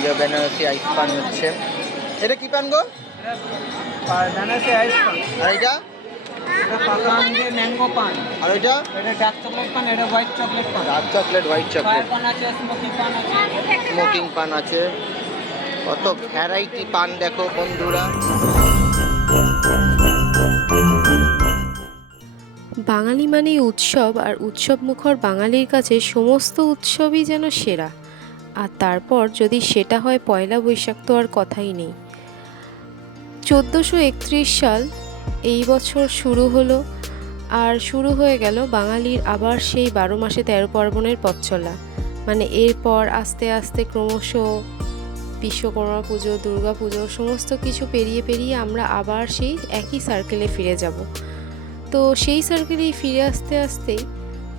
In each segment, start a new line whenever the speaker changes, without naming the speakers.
ইয়ে বেনারসি আইস পান হচ্ছে। এটা কি পান গো?
বেনারসি আইস পান
আর এটা?
এটা পাকা আম দিয়ে ম্যাঙ্গো পান।
আর ওইটা
এটা ডার্ক চকলেট পান এটা white chocolate paan.
Dark chocolate white chocolate
paan আছে স্মোকি পান আছে।
স্মোকিং পান আছে। কত ভ্যারাইটি পান দেখো বন্ধুরা।
বাঙালি মানেই উৎসব আর উৎসব মুখর বাঙালির কাছে সমস্ত উৎসবই যেন সেরা। আর তারপর যদি সেটা হয় পয়লা বৈশাখ তো আর কথাই নেই। চোদ্দোশো একত্রিশ সাল এই বছর শুরু হলো আর শুরু হয়ে গেল বাঙালির আবার সেই বারো মাসে তেরো পার্বণের পথ চলা। মানে এরপর আস্তে আস্তে ক্রমশ বিশ্বকর্মা পুজো, দুর্গা পুজো সমস্ত কিছু পেরিয়ে পেরিয়ে আমরা আবার সেই একই সার্কেলে ফিরে যাব। তো সেই সার্কেলেই ফিরে আসতে আসতেই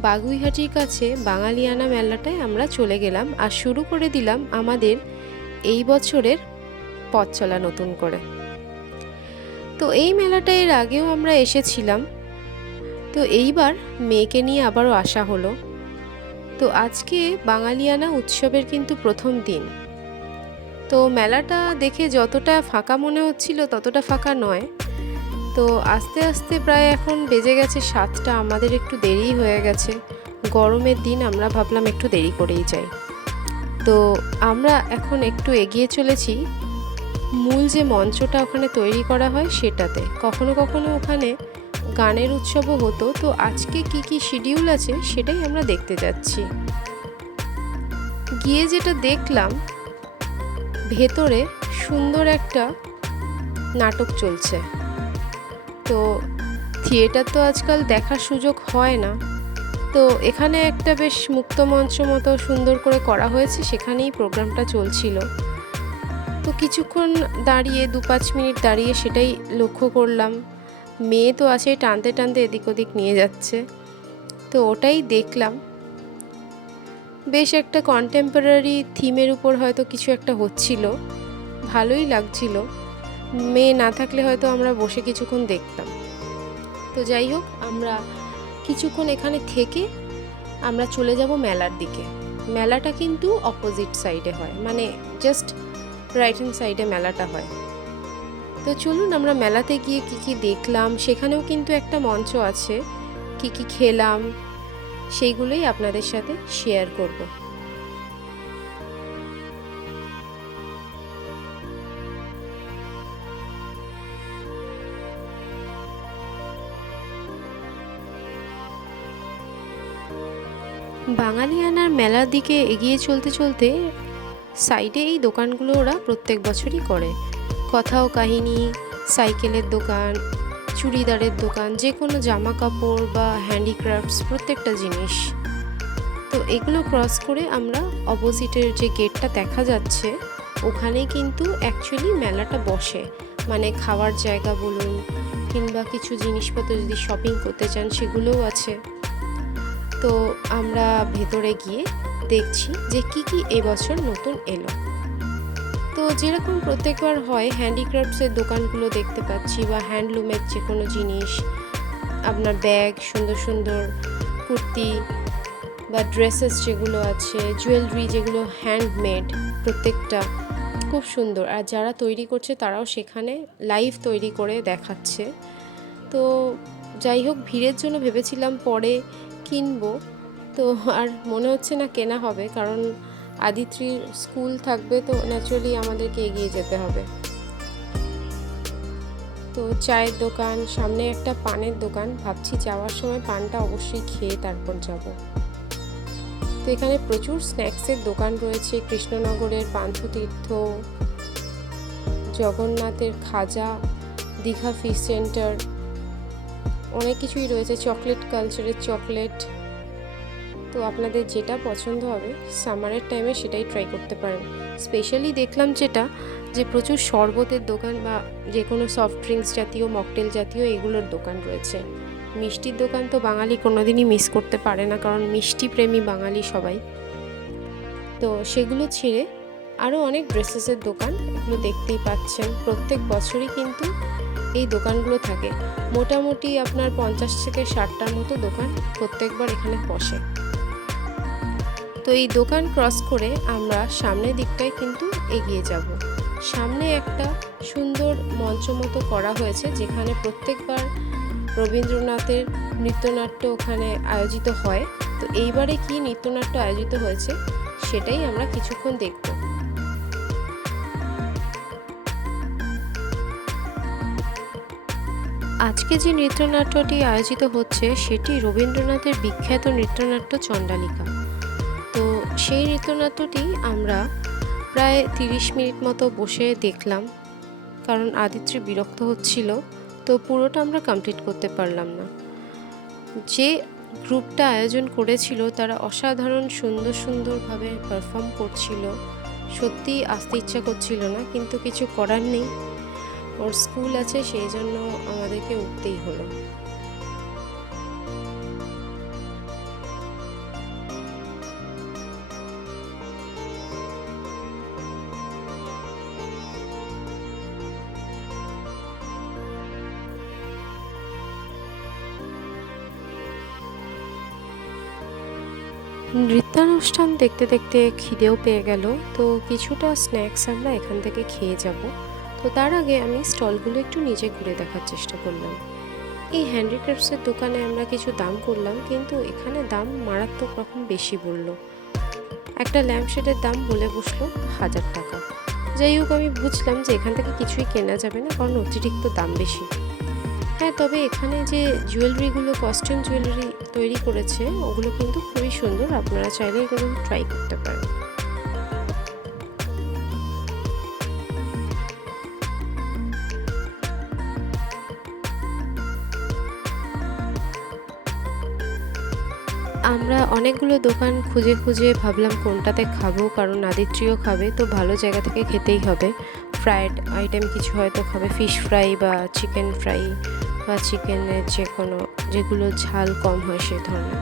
বাগুইহাটির কাছে বাঙালিয়ানা মেলাটায় আমরা চলে গেলাম আর শুরু করে দিলাম আমাদের এই বছরের পথ চলা নতুন করে। তো এই মেলাটা এর আগেও আমরা এসেছিলাম। তো এইবার মেয়েকে নিয়ে আবারও আসা হলো। তো আজকে বাঙালিয়ানা উৎসবের কিন্তু প্রথম দিন। তো মেলাটা দেখে যতটা ফাঁকা মনে হচ্ছিল ততটা ফাঁকা নয়। তো আস্তে আস্তে প্রায় এখন বেজে গেছে সাতটা, আমাদের একটু দেরি হয়ে গেছে। গরমের দিন আমরা ভাবলাম একটু দেরি করেই যাই। তো আমরা এখন একটু এগিয়ে চলেছি। মূল যে মঞ্চটা ওখানে তৈরি করা হয় সেটাতে। কখনো কখনো ওখানে গানের উৎসবও হতো। তো আজকে কি কি শিডিউল আছে সেটাই আমরা দেখতে যাচ্ছি। গিয়ে যেটা দেখলাম, ভেতরে সুন্দর একটা নাটক চলছে। তো থিয়েটার তো আজকাল দেখার সুযোগ হয় না। তো এখানে একটা বেশ মুক্ত মঞ্চ মতো সুন্দর করে করা হয়েছে, সেখানেই প্রোগ্রামটা চলছিল। তো কিছুক্ষণ দাঁড়িয়ে দু পাঁচ মিনিট দাঁড়িয়ে সেটাই লক্ষ্য করলাম। মেয়ে তো আছে, টানতে টানতে এদিক ওদিক নিয়ে যাচ্ছে। তো ওটাই দেখলাম। বেশ একটা কন্টেম্পোরারি থিমের উপর হয়তো কিছু একটা হচ্ছিল। ভালোই লাগছিল। মেয়ে না থাকলে হয়তো আমরা বসে কিছুক্ষণ দেখতাম। তো যাই হোক, আমরা কিছুক্ষণ এখানে থেকে আমরা চলে যাব মেলার দিকে। মেলাটা কিন্তু অপোজিট সাইডে হয় মানে জাস্ট রাইট হ্যান্ড সাইডে মেলাটা হয়। তো চলুন আমরা মেলাতে গিয়ে কি কি দেখলাম, সেখানেও কিন্তু একটা মঞ্চ আছে। কি কি খেলাম, সেইগুলোই আপনাদের সাথে শেয়ার করব। বাঙালিয়ানার মেলার দিকে এগিয়ে চলতে চলতে সাইডে এই দোকানগুলো ওরা প্রত্যেক বছরই করে। কথাও কাহিনী, সাইকেলের দোকান, চুড়িদারের দোকান, যে কোনো জামা কাপড় বা হ্যান্ডিক্রাফটস প্রত্যেকটা জিনিস। তো এগুলো ক্রস করে আমরা অপোজিটের যে গেটটা দেখা যাচ্ছে ওখানে কিন্তু অ্যাকচুয়ালি মেলাটা বসে। মানে খাওয়ার জায়গা বলুন, কিংবা কিছু জিনিসপত্র যদি শপিং করতে চান, সেগুলোও আছে। তো আমরা ভেতরে গিয়ে দেখছি যে কি কি এবছর নতুন এলো। তো যেরকম প্রত্যেকবার হয় হ্যান্ডিক্রাফটসের দোকানগুলো দেখতে পাচ্ছি বা হ্যান্ডলুমের যে কোনো জিনিস, আপনার ব্যাগ সুন্দর সুন্দর কুর্তি বা ড্রেসেস যেগুলো আছে জুয়েলারি যেগুলো হ্যান্ডমেড প্রত্যেকটা খুব সুন্দর। আর যারা তৈরি করছে তারাও সেখানে লাইভ তৈরি করে দেখাচ্ছে। তো যাই হোক, ভিড়ের জন্য ভেবেছিলাম পরে কিনবো। তো আর মনে হচ্ছে না কেনা হবে, কারণ আদিত্রির স্কুল থাকবে তো ন্যাচুরালি আমাদেরকে এগিয়ে যেতে হবে। তো চায়ের দোকান, সামনে একটা পানের দোকান। ভাবছি যাওয়ার সময় পানটা অবশ্যই খেয়ে তারপর যাব। তো এখানে প্রচুর স্ন্যাক্সের দোকান রয়েছে, কৃষ্ণনগরের পান্থতীর্থ, জগন্নাথের খাজা, দীঘা ফিশ সেন্টার অনেক কিছুই রয়েছে চকলেট কালচারের চকলেট তো আপনাদের যেটা পছন্দ হবে সামারের টাইমে সেটাই ট্রাই করতে পারেন। স্পেশালি দেখলাম যেটা, যে প্রচুর শরবতের দোকান বা যে কোনো সফট ড্রিঙ্কস জাতীয় মকটেল জাতীয় এগুলোর দোকান রয়েছে। মিষ্টির দোকান তো বাঙালি কোনোদিনই মিস করতে পারে না, কারণ মিষ্টি প্রেমী বাঙালি সবাই। তো সেগুলো ছেড়ে আরও অনেক ড্রেসেসের দোকান এগুলো দেখতেই পাচ্ছেন। প্রত্যেক বছরই কিন্তু এই দোকানগুলো থাকে। মোটামুটি আপনার পঞ্চাশ থেকে ষাটটার মতো দোকান প্রত্যেকবার এখানে বসে। তো এই দোকান ক্রস করে আমরা সামনের দিকটায় কিন্তু এগিয়ে যাব। সামনে একটা সুন্দর মঞ্চ মতো করা হয়েছে, যেখানে প্রত্যেকবার রবীন্দ্রনাথের নৃত্যনাট্য ওখানে আয়োজিত হয়। তো এইবারে কি নৃত্যনাট্য আয়োজিত হয়েছে, সেটাই আমরা কিছুক্ষণ দেখব। আজকে যে নৃত্যনাট্যটি আয়োজিত হচ্ছে, সেটি রবীন্দ্রনাথের বিখ্যাত নৃত্যনাট্য চণ্ডালিকা। তো সেই নৃত্যনাট্যটি আমরা প্রায় তিরিশ মিনিট মতো বসে দেখলাম, কারণ আদিত্রি বিরক্ত হচ্ছিল, তো পুরোটা আমরা কমপ্লিট করতে পারলাম না। যে গ্রুপটা আয়োজন করেছিল, তারা অসাধারণ সুন্দর সুন্দরভাবে পারফর্ম করছিল। সত্যি আসতে ইচ্ছা করছিল না, কিন্তু কিছু করার নেই। ওর স্কুল আছে, সেই জন্য আমাদেরকে উঠতেই হলো। নৃত্যানুষ্ঠান দেখতে দেখতে খিদেও পেয়ে গেল, তো কিছুটা স্ন্যাক্স আমরা এখান থেকে খেয়ে যাব। তো তার আগে আমি স্টলগুলো একটু নিজে ঘুরে দেখার চেষ্টা করলাম। এই হ্যান্ডিক্রাফটসের দোকানে আমরা কিছু দাম করলাম, কিন্তু এখানে দাম মারাত্মক রকম বেশি বলল। একটা ল্যাম্পশেডের দাম বলে বসল হাজার টাকা। যাই হোক, আমি বুঝলাম যে এখান থেকে কিছুই কেনা যাবে না, কারণ অতিরিক্ত দাম বেশি। হ্যাঁ তবে এখানে যে জুয়েলারিগুলো কস্টিউম জুয়েলারি তৈরি করেছে, ওগুলো কিন্তু খুবই সুন্দর। আপনারা চাইলে এগুলো ট্রাই করতে পারেন। আমরা অনেকগুলো দোকান খুঁজে খুঁজে ভাবলাম কোনটাতে খাব, কারণ আদিত্রিও খাবে, তো ভালো জায়গা থেকে খেতেই হবে। ফ্রায়েড আইটেম কিছু হয়তো খাবে ফিশ ফ্রাই বা চিকেন ফ্রাই বা চিকেনের যে কোনো, যেগুলো ঝাল কম হয় সে ধরনের।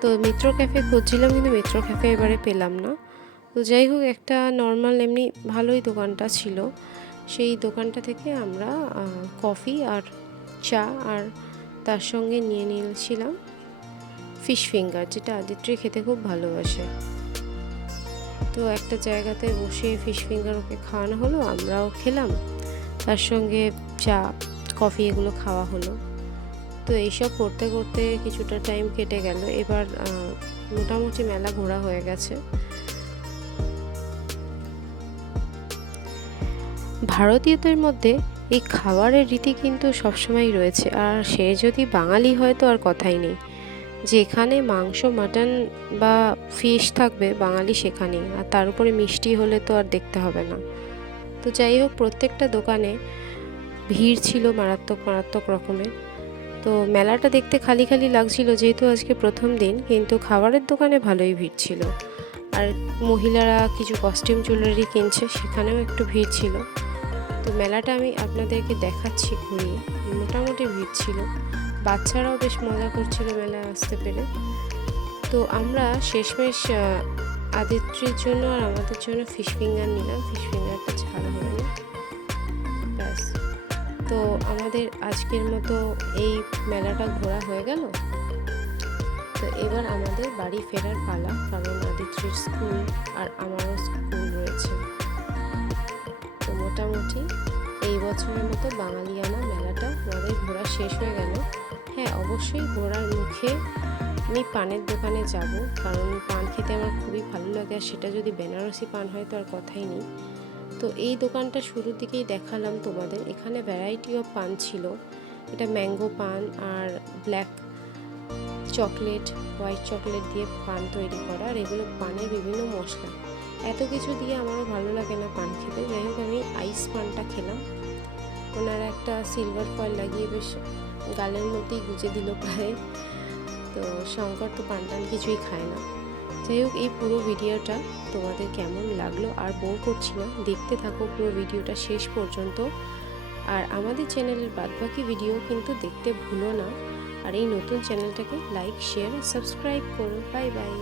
তো মিত্র ক্যাফে খুঁজছিলাম, কিন্তু মিত্র ক্যাফে এবারে পেলাম না। তো যাই হোক, একটা নর্মাল এমনি ভালোই দোকানটা ছিল। সেই দোকানটা থেকে আমরা কফি আর চা আর তার সঙ্গে নিয়ে নিয়েছিলাম। ফিশ ফিঙ্গার, যেটা আদিত্রি খেতে খুব ভালোবাসে। তো একটা জায়গাতে বসে ফিশ ফিঙ্গার ওকে খাওয়ানো হলো, আমরাও খেলাম। তার সঙ্গে চা, কফি এগুলো খাওয়া হলো। তো এইসব করতে করতে কিছুটা টাইম কেটে গেল। এবার মোটামুটি মেলা ঘোরা হয়ে গেছে। ভারতীয়দের মধ্যে এই খাবারের রীতি কিন্তু সবসময় রয়েছে। আর সে যদি বাঙালি হয় তো আর কথাই নেই। যেখানে মাংস, মাটন বা ফিশ থাকবে, বাঙালি সেখানেই। আর তার উপরে মিষ্টি হলে তো আর দেখতে হবে না। তো যাই হোক, প্রত্যেকটা দোকানে ভিড় ছিল মারাত্মক মারাত্মক রকমের। তো মেলাটা দেখতে খালি খালি লাগছিল যেহেতু আজকে প্রথম দিন, কিন্তু খাবারের দোকানে ভালোই ভিড় ছিল। আর মহিলারা কিছু কস্টিউম জুয়েলারি কিনছে, সেখানেও একটু ভিড় ছিল। তো মেলাটা আমি আপনাদেরকে দেখাচ্ছি ঘুরিয়ে। মোটামুটি ভিড় ছিল। বাচ্চারাও বেশ মজা করছিল মেলায় আসতে পেরে। তো আমরা শেষমেশ আদিত্রির জন্য আর আমাদের জন্য ফিশ ফিঙ্গার নিলাম। ফিশ ফিঙ্গারটা ছাড়া হয় না। ব্যাস। তো আমাদের আজকের মতো এই মেলাটা ঘোরা হয়ে গেল। তো এবার আমাদের বাড়ি ফেরার পালা, কারণ আদিত্রির স্কুল আর আমারও স্কুল রয়েছে। তো মোটামুটি এই বছরের মতো বাঙালিয়ানা মেলাটা আমাদের ঘোরা শেষ হয়ে গেল। হ্যাঁ অবশ্যই ঘোরার মুখে আমি পানের দোকানে যাব। কারণ পান খেতে আমার খুবই ভালো লাগে আর সেটা যদি বেনারসি পান হয় তো আর কথাই নেই। তো এই দোকানটা শুরুর দিকেই দেখালাম তোমাদের। এখানে ভ্যারাইটি অফ পান ছিল। এটা ম্যাঙ্গো পান আর ব্ল্যাক চকলেট হোয়াইট চকলেট দিয়ে পান তৈরি করা। আর এগুলো পানের বিভিন্ন মশলা। এত কিছু দিয়ে আমারও ভালো লাগে না পান খেতে। যাই হোক, আমি আইস পানটা খেলাম। ওনারা একটা সিলভার ফয়েল লাগিয়ে বেশ গালের মধ্যেই গুজে দিল প্রায়। তো শঙ্কর তো পান টান কিছুই খায় না। যাই হোক, এই পুরো ভিডিওটা তোমাদের কেমন লাগল আর বোর করছি না, দেখতে থাকো পুরো ভিডিওটা শেষ পর্যন্ত। আর আমাদের চ্যানেলের বাদবাকি ভিডিও কিন্তু দেখতে ভুলো না। আর এই নতুন চ্যানেলটাকে লাইক, শেয়ার, সাবস্ক্রাইব করো। Bye bye.